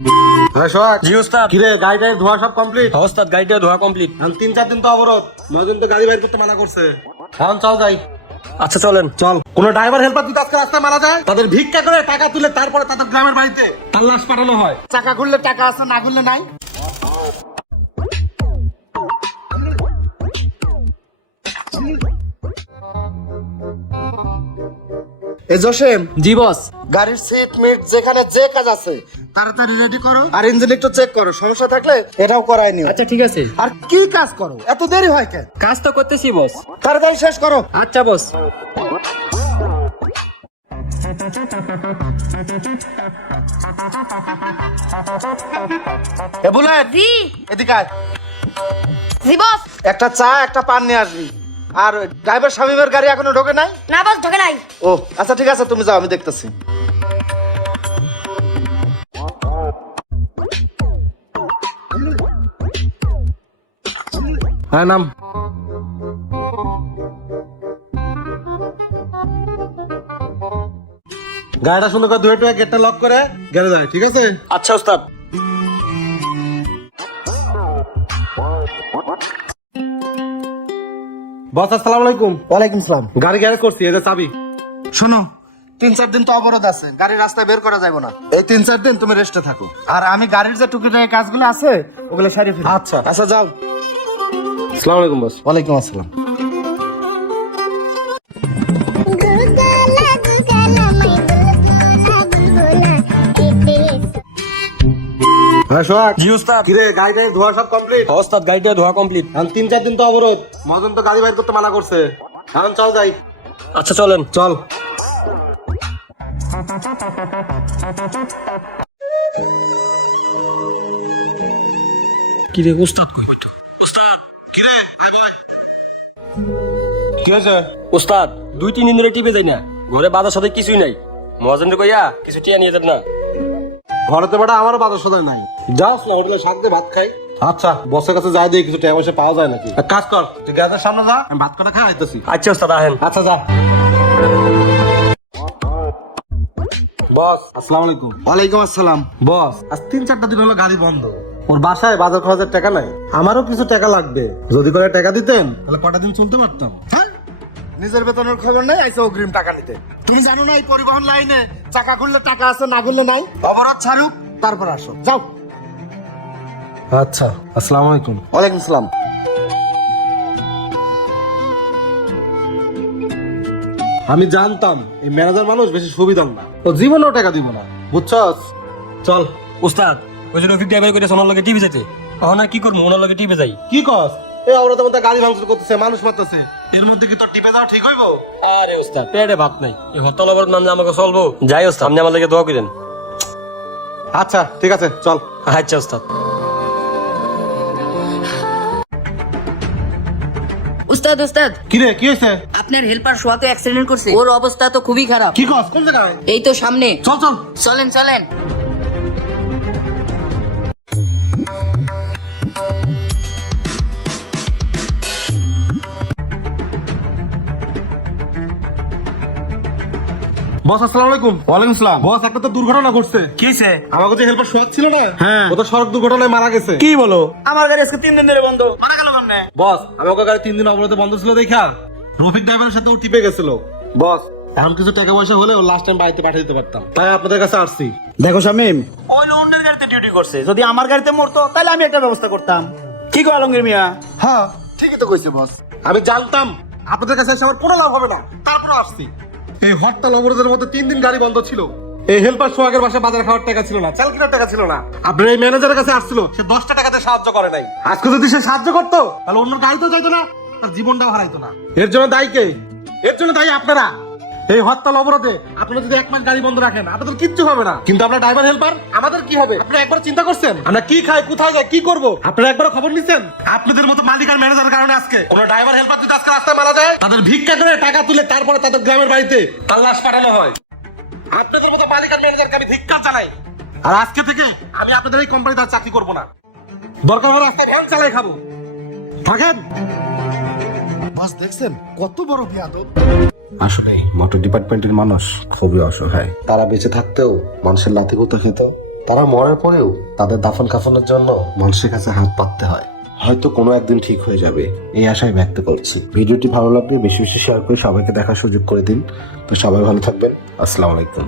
জি ওস্তাদ। কিরে গাড়িটার ধোয়া সব কমপ্লিট? হ্যাঁ ওস্তাদ, গাড়িটা ধোয়া কমপ্লিট। 3-4 দিন তো অবরোধ, মহাজন তো গাড়ি বাইর করতে মানা করছে। এখন চল যাই। আচ্ছা চলেন। চল। কোন ড্রাইভার হেল্পার যদি আজকে রাস্তায় মারা যায়, তাদের ভিক্ষা করে টাকা তুলে তারপরে তাদের গ্রামের বাড়িতে তার লাশ পাঠানো হয়। চাকা খুললে টাকা আছে, না খুললে নাই। এ জসেম, জি বস। গাড়ির সিট মিট যেখানে যে কাজ আছে তাড়াতাড়ি রেডি করো, আর ইঞ্জিন একটু চেক করো, সমস্যা থাকলে এটাও করাই নিও। আচ্ছা ঠিক আছে। আর কি কাজ করো, এত দেরি হয় কেন? কাজ তো করতেছি বস। তাড়াতাড়ি শেষ করো। আচ্ছা বস। এ বুলেট, জি এদিকে আয়। জি বস। একটা চা একটা পান নিয়ে আসবি। আর ড্রাইভার শামীমের গাড়ি এখনো ঢোকে নাই? না বস, ঢোকে নাই। ও আচ্ছা ঠিক আছে, তুমি যাও, আমি দেখতেছি। হ্যাঁ নাম। গাড়িটা সুন্দর করে ধুয়ে টুয়ে গেটটা লক করে গেলে যায়, ঠিক আছে? আচ্ছা ওস্তাদ। বস আসসালামু আলাইকুম। ওয়ালাইকুম সালাম। গাড়ি গ্যারেজ করছি, এই যে চাবি। শোনো, 3-4 দিন তো অবরোধ আছে, গাড়ি রাস্তায় বের করা যাবে না। এই 3-4 দিন তুমি রেস্টে থাকো, আর আমি গাড়ির যে টুকিটাকি কাজগুলো আছে ওগুলো সারিয়ে ফেলি। আচ্ছা। আচ্ছা যাও। আসসালামু আলাইকুম বস। ওয়ালাইকুম আসসালাম। হ্যাঁ সোহাগ। জি ওস্তাদ। কিরে গাড়িটার ধোয়া সব কমপ্লিট? হ্যাঁ ওস্তাদ, গাড়িটা ধোয়া কমপ্লিট। এখন 3-4 দিন তো অবরোধ, মহাজন তো গাড়ি বাইর করতে মানা করছে। এখন চল যাই। আচ্ছা চলেন। চল। কি রে ওস্তাদ, কই বিটু? ওস্তাদ। কি হয়েছে? ওস্তাদ 2-3 দিন ধরে টিপে যাই না, ঘরে বাজার সাথে কিছুই নাই। মহাজনকে কইয়া কিছু টিয়া নিয়ে যান না। ঘরেতে বেটা আমারও বাজার সদাই নাই, যাস না হোটেলে শান্তি ভাত খাই। আচ্ছা বসের কাছে যাই দিয়ে কিছু টাকা পয়সা পাওয়া যায় নাকি। এক কাজ কর, তুই গ্যাসের সামনে যা, আমি ভাত কটা খাই আইতেছি। আচ্ছা ওস্তাদ আহেন। আচ্ছা যা। বস আসসালামু আলাইকুম। ওয়ালাইকুম আসসালাম। বস আজ 3-4 দিন হলো গাড়ি বন্ধ, ওর বাসায় বাজার খরচের টাকা নাই, আমারও কিছু টাকা লাগবে। যদি করে টাকা দিতেন তাহলে কটা দিন চলতে পারতাম। হ্যাঁ, নিজের বেতনের খবর নাই, আইসা অগ্রিম টাকা নিতে। তুমি জানো না এই পরিবহন লাইনে চাকা খুললে টাকা আছে, না খুললে নাই। অবরোধ ছাড়ুক তারপর আসো, যাও। আচ্ছা আসসালামু আলাইকুম। ওয়ালাইকুম সালাম। আমি জানতাম এই ম্যানেজার মানুষ বেশি সুবিধার না, ও জীবনেও টাকা দিব না, বুঝছস? চল। ওস্তাদ ওই জন্য 50 টাকা করে সোনার লগে টিপে যেতে। এখন আর কি করবো, ওনার লগে টিপে যাই। কি কস? এই অবরোধের মধ্যে গাড়ি ভাঙচুর করতেছে, মানুষ মারতেছে, এর মধ্যে কি তোর টিপে যাওয়া ঠিক হইব? আরে ওস্তাদ, পেটে ভাত নাই, এই হরতাল অবরোধ মানলে আমাকে চলবো? যাই ওস্তাদ, আপনি আমার লগে দোয়া করেন। আচ্ছা ঠিক আছে চল। আচ্ছা ওস্তাদ। উস্তাদ উস্তাদ, কি রে কি হয়েছে? আপনার হেল্পার সোহাকে অ্যাক্সিডেন্ট করছে, ওর অবস্থা তো খুবই খারাপ। কি কস? কোন জায়গায়? এই তো সামনে। চল চল। চলেন চলেন। বস আসসালামু আলাইকুম। ওয়ালাইকুম সালাম। বস একটা তো দুর্ঘটনা ঘটছে। কি হয়েছে? আমাকে যে হেল্পার সোহাগ ছিল না, হ্যাঁ। ও তো সড়ক দুর্ঘটনায় মারা গেছে। কি বলো? আমার গাড়ি আজকে 3 দিন ধরে বন্ধ, মারা গেল কেমনে? বস আমাকে গাড়ি 3 দিন অবরোধে বন্ধ ছিল দেখা রফিক ড্রাইভারের সাথে ও টিপে গেছিল। বস এখন কিছু টাকা পয়সা হলে ও লাস্ট টাইম বাড়িতে পাঠিয়ে দিতে পারতাম, তাই আপনাদের কাছে আসছি। দেখো শামিম, ওই অন্যের গাড়িতে ডিউটি করছে, যদি আমার গাড়িতে মরতো তাহলে আমি একটা ব্যবস্থা করতাম। কি কো আলমগীর মিয়া? হ্যাঁ ঠিকই তো কইছে বস, আমি জানতাম আপনাদের কাছে এসে আমার কোনো লাভ হবে না, তারপর আসছি। এই হরতাল অবরোধের মধ্যে 3 দিন গাড়ি বন্ধ ছিল, এই হেল্পার সোহাগের বাসায় বাজার খাওয়ার টাকা ছিল না, চাল কেনার টাকা ছিল না। আপনার এই ম্যানেজারের কাছে আসছিল, সে 10টা টাকাতে সাহায্য করে নাই। আজকে যদি সে সাহায্য করতো তাহলে অন্য গাড়িতেও যাইতো না, তার জীবনটাও হারাইতো না। এর জন্য দায়ী কে? এর জন্য দায়ী আপনারা। এই হরতাল অবরোধে আপনারা যদি 1 মাস গাড়ি বন্ধ রাখেন আপনাদের কিচ্ছু হবে না, কিন্তু আমরা ড্রাইভার হেল্পার আমাদের কি হবে? আপনারা একবার চিন্তা করছেন আমরা কি খাই, কোথায় যাই, কি করব? আপনারা একবার খবর নিছেন? আপনাদের মতো মালিক আর ম্যানেজারের কারণে আজকে কোন ড্রাইভার হেল্পার যদি আজকে রাস্তায় মারা যায়, তাদের ভিক্ষা করে টাকা তুলে তারপরে তাদের গ্রামের বাড়িতে তার লাশ পাঠানো হয়। আপনাদের মতো মালিক আর ম্যানেজারকে আমি ধিক্কার জানাই, আর আজকে থেকে আমি আপনাদের এই কোম্পানিতে আর চাকরি করব না। দরকার হলে রাস্তায় ভ্যান চালাই খাবো। থাকেন। বস দেখছেন কত বড় বিয়াদব? আসলে মোটর ডিপার্টমেন্টের মানুষ খুবই অসহায়, তারা বেঁচে থাকতেও মানুষের লাথি কুতো খেত, তারা মরার পরেও তাদের দাফন কাফনের জন্য মানুষের কাছে হাত পাততে হয়। হয়তো কোনো একদিন ঠিক হয়ে যাবে, এই আশায় ব্যক্ত করছি। ভিডিওটি ভালো লাগলে বেশি বেশি শেয়ার করে সবাইকে দেখার সুযোগ করে দিন। তো সবাই ভালো থাকবেন। আসসালামু আলাইকুম।